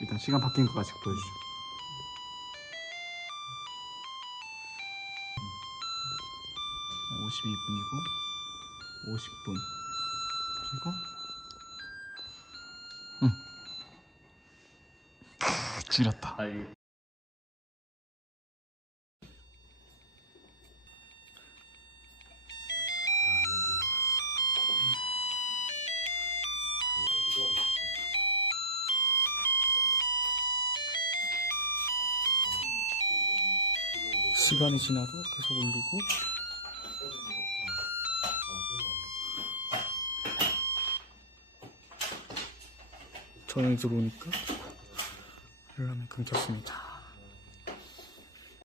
일단 시간 바뀐 것까지 보여주죠. 음. 52분이고 50분 그리고 지렸다. 시간이 지나도 계속 올리고 전원이 들어오니까 알람이 끊겼습니다.